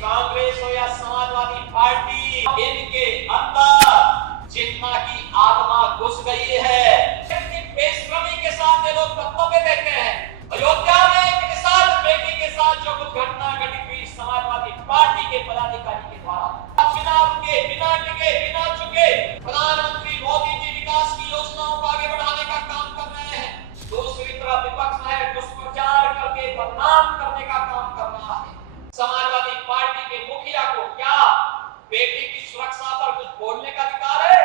कांग्रेस हो या समाजवादी पार्टी, इनके अंदर जितना की आत्मा घुस गई है, इनकी बेशर्मी के साथ ये लोग कर्तव्य देते हैं। अयोध्या में एक किसान बेटी के साथ जो कुछ घटना घटी हुई समाजवादी पार्टी के पदाधिकारी के द्वारा, बिना रुके, बिना टिके, बिना चुके प्रधानमंत्री मोदी जी विकास की योजनाओं को आगे बढ़ाने का काम कर रहे हैं। दूसरी तरफ विपक्ष है दुष्प्रचार करके बदनाम करने का काम कर रहा है। समाजवादी पार्टी के मुखिया को क्या बेटी की सुरक्षा पर कुछ बोलने का अधिकार है?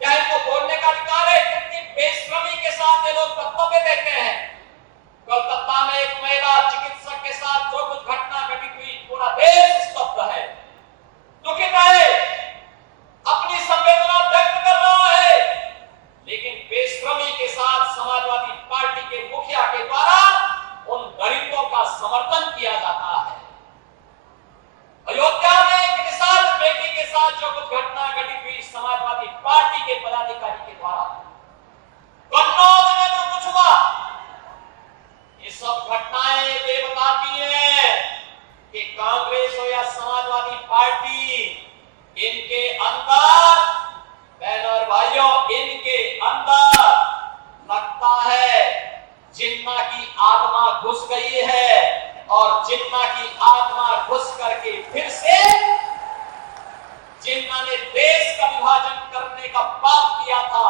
क्या इनको बोलने का अधिकार है? कितनी बेशर्मी के साथ ये लोग कर्तव्य देते हैं। कोलकाता में एक महिला चिकित्सक के साथ जो कुछ घटना घटित हुई, पूरा देश स्तब्ध है, दुखित है, अपनी संवेदना व्यक्त कर रहा है, लेकिन बेशर्मी के साथ समाजवादी पार्टी के मुखिया के द्वारा उन गरीबों का समर्थन किया जाता है। अयोध्या में एक किसान बेटी के साथ जो कुछ घटना घटित हुई समाजवादी पार्टी के पदाधिकारी के द्वारा, कन्नौज में जो कुछ हुआ, ये सब घटनाएं ये बताती हैं कि कांग्रेस हो या समाजवादी पार्टी, इनके अंदर बहनों और भाइयों, इनके अंदर लगता है जिन्ना की आत्मा घुस गई है, और जिन्ना की आत्मा घुस करके फिर से जिन्ना ने देश का विभाजन करने का पाप किया था,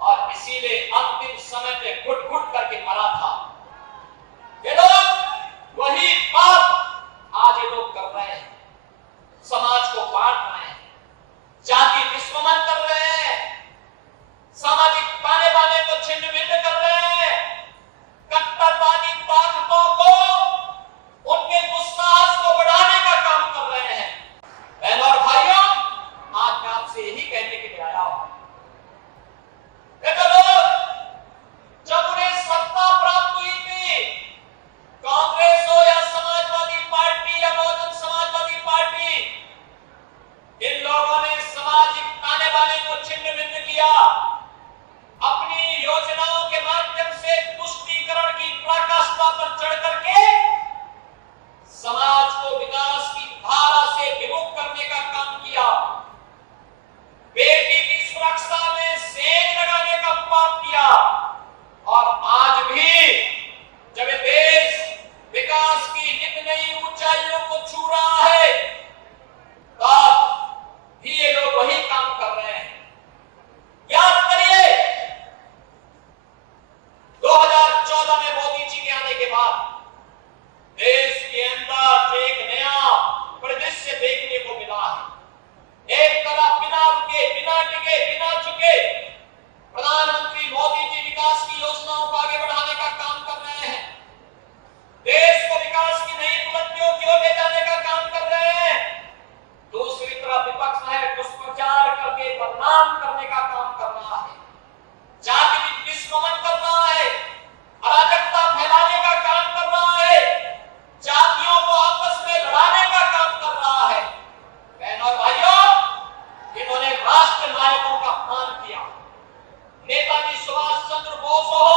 और इसीलिए अंतिम समय में घुट घुट करके मरा था। ये लोग वही पाप आज ये लोग कर रहे हैं, समाज को बांट रहे हैं, जाति दुश्मन कर रहे हैं, सामाजिक ताने बाने को छिन्न भिन्न कर रहे हैं, कट्टरवादी ताकतों को, उनके दुस्साहस को बढ़ाने का काम कर रहे हैं। बहनों और भाइयों, आज मैं आपसे यही कहने के लिए आया हूं, जब उन्हें सत्ता प्राप्त हुई थी, कांग्रेस हो या समाजवादी पार्टी या बहुजन समाजवादी पार्टी, इन लोगों ने सामाजिक ताने बाने को छिन्न भिन्न किया, अपनी योजनाओं के माध्यम से तुष्टीकरण की पराकाष्ठा पर चढ़ करके समाज को विकास की धारा से विमुख करने का काम किया, बेटी की सुरक्षा में सेंध लगाने का पाप किया, और आज भी जब देश विकास की नित नई ऊंचाइयों को छू रहा है, तब भी ये लोग वही काम कर रहे हैं। याद करिए, 2014 में मोदी जी के आने के बाद देश के अंदर एक नया परिदृश्य देखने को मिला है। एक तरफ बिना रुके, बिना टिके, बिना चुके प्रधानमंत्री मोदी जी विकास की योजनाओं को आगे बढ़ाने का काम कर रहे हैं, देश को विकास की नई बुलंदियों की ओर ले जाने का काम कर रहे हैं। दूसरी तरफ विपक्ष है दुष्प्रचार करके बदनाम करने का काम कर रहा है, जाति दुश्मन कर रहा है, अराजकता फैलाने का काम कर रहा है, जातियों को आपस में लड़ाने का काम कर रहा है। बहनों और भाइयों, इन्होंने राष्ट्र नायकों का अपमान किया। नेताजी सुभाष चंद्र बोस हो,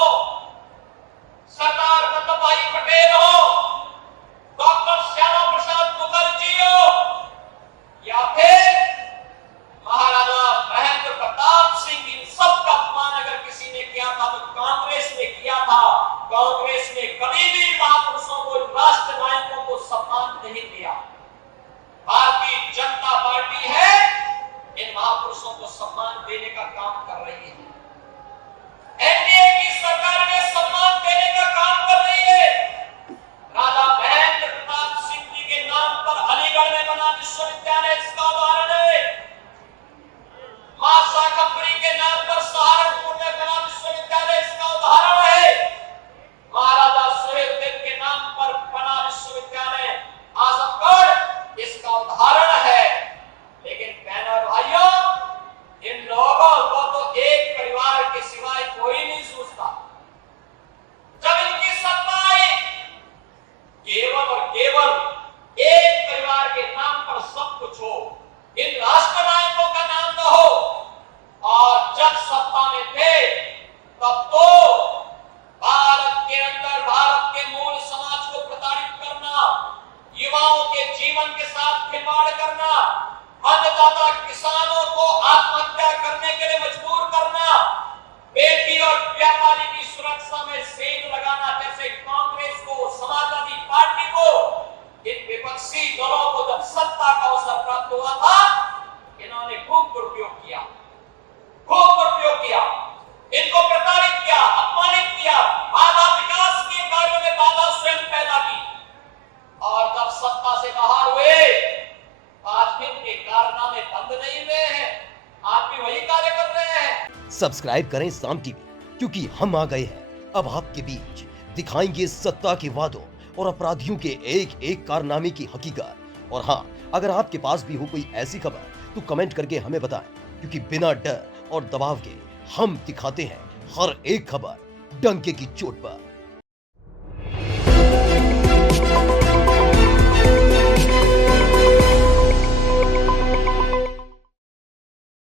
सरदार वल्लभ भाई पटेल हो, डॉक्टर श्यामा प्रसाद मुखर्जी हो, या फिर महाराजा महेंद्र प्रताप सिंह, इन सब का अपमान अगर किसी ने किया था तो कांग्रेस ने किया था। कांग्रेस ने कभी भी महापुरुषों को, राष्ट्र नायकों को सम्मान नहीं दिया। भारतीय जनता पार्टी है, इन महापुरुषों को सम्मान देने का काम कर रही है। एनडीए की सरकार ने सम्मान देने का काम कर रही है। राजा महेंद्र प्रताप सिंह जी के नाम पर अलीगढ़ में बना विश्वविद्यालय इसका उदाहरण है। मां शाकंभरी के नाम पर सहारनपुर में बना विश्वविद्यालय इसका उदाहरण है। महाराजा सुहेलदेव के नाम पर बना विश्वविद्यालय आजमगढ़ इसका उदाहरण है। सब्सक्राइब करें साम टीवी, क्योंकि हम आ गए हैं अब आपके बीच, दिखाएंगे सत्ता के वादों और अपराधियों के एक एक कारनामे की हकीकत। और हाँ, अगर आपके पास भी हो कोई ऐसी खबर तो कमेंट करके हमें बताएं, क्योंकि बिना डर और दबाव के हम दिखाते हैं हर एक खबर डंके की चोट पर।